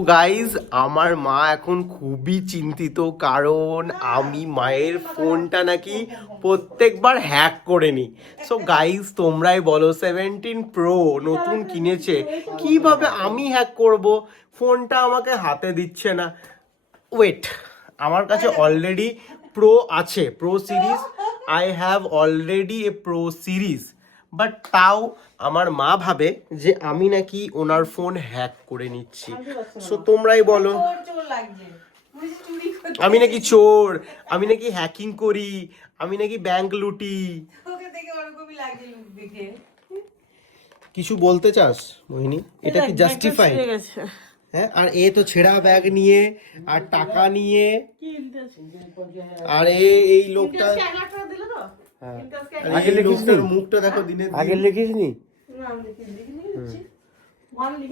Guys আমার মা এখন খুবই চিন্তিত কারণ আমি মায়ের ফোনটা নাকি প্রত্যেকবার হ্যাক করে নি সো গাইজ তোমরাই বলো সেভেন্টিন প্রো নতুন কিনেছে, কীভাবে আমি হ্যাক করব? ফোনটা আমাকে হাতে দিচ্ছে না। ওয়েট আমার কাছে অলরেডি প্রো আছে pro series I have already a pro series but তাও আমার মা ভাবে যে আমি নাকি ওনার ফোন হ্যাক করে নিচ্ছি। সো তোমরাই বলো। আমি নাকি চোর আমি নাকি হ্যাকিং করি আমি নাকি ব্যাংক লুটি। কিছু বলতে চাস মোহিনী? এটা কি জাস্টিফাই হ্যাঁ আর এ তো ছেঁড়া ব্যাগ নিয়ে আর টাকা নিয়ে। আর এ এই লোকটা হ্যাঁ। এই লোকটার মুখটা দেখো দিনে আগে লিখিস নি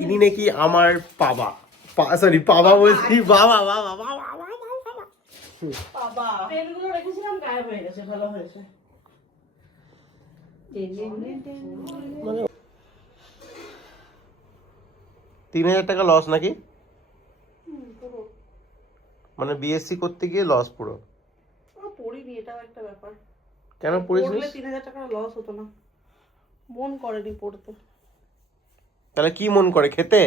ইনি নাকি আমার বাবা। সরি বাবা বলছি বাবা বাবা বাবা বাবা বাবা বাবা। পেনগুলো রেখেছিলাম গায়েব হয়ে গেছে ভালো হয়েছে। তিন হাজার টাকা লস নাকি? মানে বিএসসি করতে গিয়ে লস পুরো। পুরো পড়িনি এটাও একটা ব্যাপার। কেন পড়িস পড়লে তিন হাজার টাকা লস হতো না। মন করেনি পড়তে। তাহলে কি মন করে খেতে?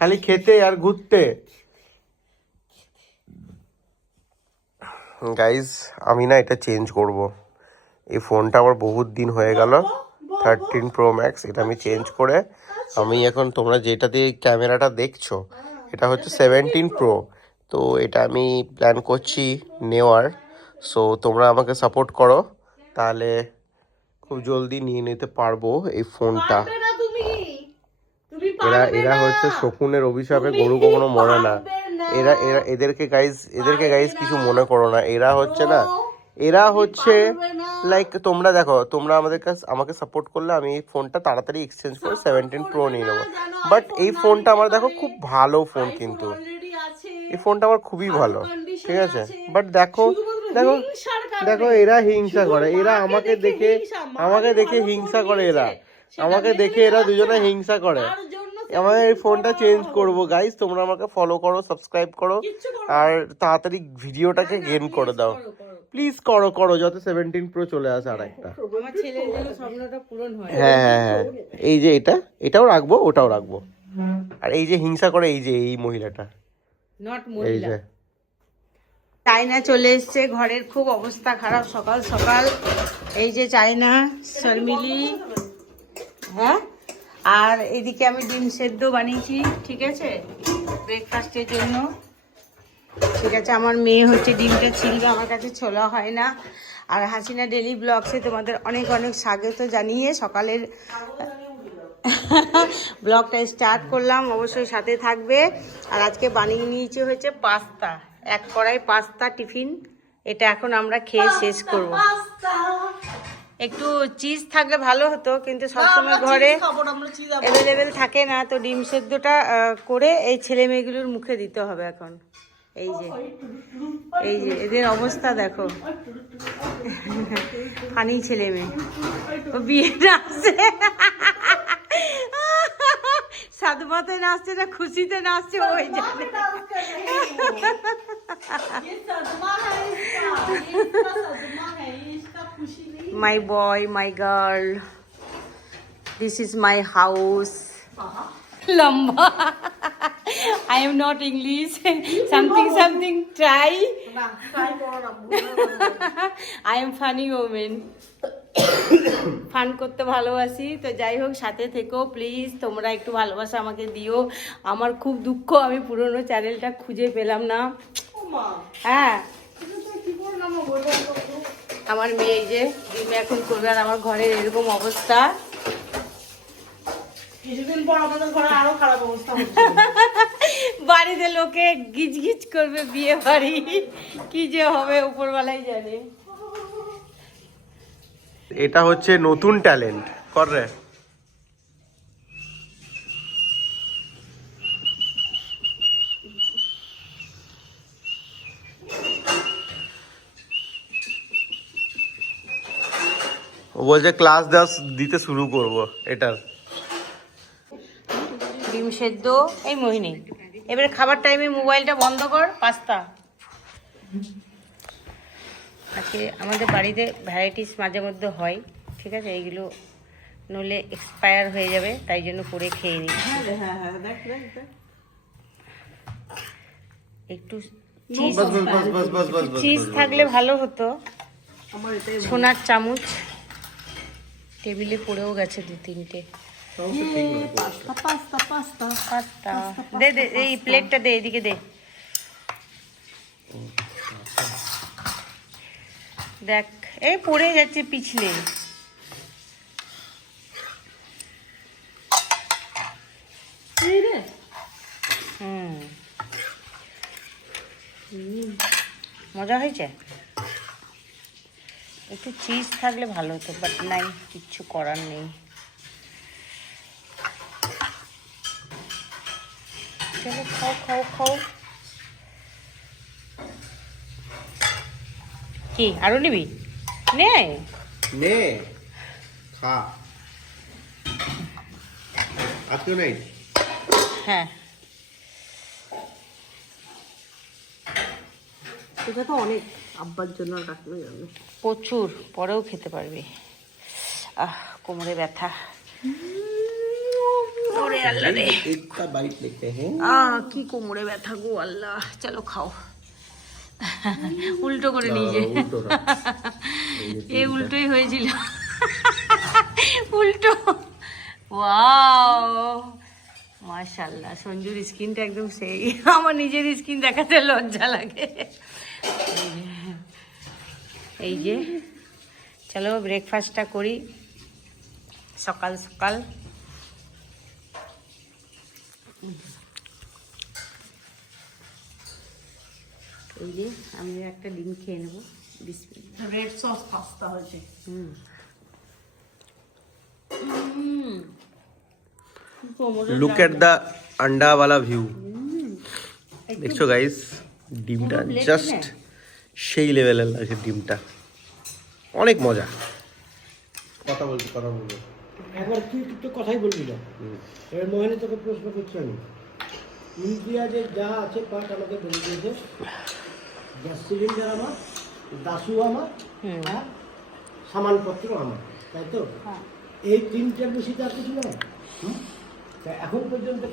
খালি খেতে আর ঘুরতে? গাইজ আমি না এটা চেঞ্জ করব। এই ফোনটা আমার বহুত দিন হয়ে গেল। থার্টিন প্রো ম্যাক্স এটা আমি চেঞ্জ করে আমি এখন তোমরা যেটা দিয়ে ক্যামেরাটা দেখছ এটা হচ্ছে সেভেন্টিন প্রো তো এটা আমি প্ল্যান করছি নেওয়ার। সো তোমরা আমাকে সাপোর্ট করো। তাহলে খুব জলদি নিয়ে নিতে পারব এই ফোনটা। এরা এরা হচ্ছে শকুনের অভিশাপে গরু কখনো মরে না। এরা এরা এদেরকে গাইজ এদেরকে গাইজ কিছু মনে করো না। এরা হচ্ছে না এরা হচ্ছে লাইক তোমরা দেখো তোমরা আমাদের কাছে আমাকে সাপোর্ট করলে আমি এই ফোনটা তাড়াতাড়ি এক্সচেঞ্জ করে সেভেন্টিন প্রো নিয়ে নেব। বাট এই ফোনটা আমার দেখো খুব ভালো ফোন কিন্তু। এই ফোনটা আমার খুবই ভালো ঠিক আছে? বাট দেখো দেখো দেখো এরা হিংসা করে এরা আমাকে দেখে আমাকে দেখে হিংসা করে এরা। আমাকে দেখে এরা দুজনে হিংসা করে। আমার এই ফোনটা চেঞ্জ করব গাইস তোমরা আমাকে ফলো করো সাবস্ক্রাইব করো আর তাড়াতাড়ি ভিডিওটাকে গেন করে দাও। প্লিজ করো। করো যত সেভেন্টিন প্রো চলে আসে আর একটা আমার ছেলের জন্য স্বপ্নটা পূরণ হয়। হ্যাঁ হ্যাঁ হ্যাঁ। এই যে এটা এটাও রাখব ওটাও রাখব। আর এই যে হিংসা করে এই যে এই মহিলাটা। নট এই যে। চায়না চলে এসছে। ঘরের খুব অবস্থা খারাপ। সকাল সকাল। এই যে চায়না শর্মিলি। হ্যাঁ? আর এদিকে আমি ডিম সেদ্ধ বানিয়েছি, ঠিক আছে? ব্রেকফাস্টের জন্য। ঠিক আছে, আমার মেয়ে হচ্ছে ডিমটা ছিলবে, আমার কাছে ছোলা হয় না। আর হাসিনা ডেলি ব্লগসে তোমাদের অনেক অনেক স্বাগত জানিয়ে সকালের ব্লগটা স্টার্ট করলাম। অবশ্যই সাথে থাকবে। আর আজকে বানিয়ে নিয়েছি হচ্ছে পাস্তা। এক কড়াই পাস্তা টিফিন এটা এখন আমরা খেয়ে শেষ করব। একটু চিজ থাকলে ভালো হতো কিন্তু সবসময় ঘরে অ্যাভেলেবেল থাকে না তো ডিম সেদ্ধটা করে এই ছেলে মেয়েগুলোর মুখে দিতে হবে এখন। এই যে এই যে এদের অবস্থা দেখো। ফানি ছেলে মেয়ে। ও বিয়ে নাচছে। সাধুমাতে নাচছে না খুশিতে নাচছে ওই জানে। My boy, my girl. This is my house. Lamba. I am not English. something, something. Try. I am funny woman. Fun করতে ভালোবাসি তো যাই হোক সাথে থেকো প্লিজ তোমরা একটু ভালোবাসা আমাকে দিও আমার খুব দুঃখ আমি পুরনো চ্যানেলটা খুঁজে পেলাম না হ্যাঁ। আমার মেয়ে যে ডিমে এখন করবে আর আমার ঘরের এরকম অবস্থা। বাড়িতে লোকে গিজ গিজ করবে বিয়ে বাড়ি। কি যে হবে উপরবেলাই জানে। এটা হচ্ছে নতুন ট্যালেন্ট কর ও বলছে ক্লাস দাস দিতে শুরু করব এটার ডিম সেদ্ধ এই মোহিনী। এবারে খাবার টাইমে মোবাইলটা বন্ধ কর পাস্তা। আজকে আমাদের বাড়িতে ভ্যারাইটিস মাঝে মধ্যে হয় ঠিক আছে? এইগুলো নলে এক্সপায়ার হয়ে যাবে তাই জন্য করে খেয়ে নিই হ্যাঁ হ্যাঁ দেখ একটু চিজ থাকলে ভালো হতো। সোনার চামচ। টেবিলে পড়েও গেছে দু তিনটে। Pasta pasta pasta pasta. দে দে এই প্লেটটা দে এদিকে দে। দেখ এই পড়ে যাচ্ছে পিছলে হুম। মজা হয়েছে? একটু চিজ থাকলে ভালো হতো বাট নাই কিচ্ছু করার নেই। চলো খাও খাও খাও। কি আরও নিবি? নে। নে। খা। আজকে নাই? হ্যাঁ। এটা তো অনেক আব্বার জন্য প্রচুর পরেও খেতে পারবি। আহ কোমরে ব্যথা। কি কোমরে ব্যথা গো আল্লাহ। চলো খাও। উল্টো করে নিজে এ উল্টোই হয়েছিল। উল্টো। ওয়াও। মাশাল্লাহ সঞ্জুর স্কিনটা একদম সেই। আমার নিজের স্কিন দেখাতে লজ্জা লাগে। এই যে চলো ব্রেকফাস্টটা করি সকাল সকাল এই যে আমি একটা ডিম খেয়ে নেবো বিসমিল্লাহ রেড সস পাস্তা হয়েছে হুম হুম লুক এট দ্য अंडा वाला व्यू দেখছো গাইস ডিমটা জাস্ট সেই লেভেলের লাগে ডিমটা। অনেক মজা। কথা বলছি কথা বলব। একবার তুই তো কথাই বলবি না। এবার মোহনে তোকে প্রশ্ন করছি আমি। ইন্ডিয়াজের যা আছে পার্ট আমাকে বলে দিয়েছে। গ্যাস সিলিন্ডার আমার দাসু আমার। আর সামানপত্র আমার তাই তো? হ্যাঁ। এই তিনটার বেশি তো আর কিছু হুম? তা এখন পর্যন্ত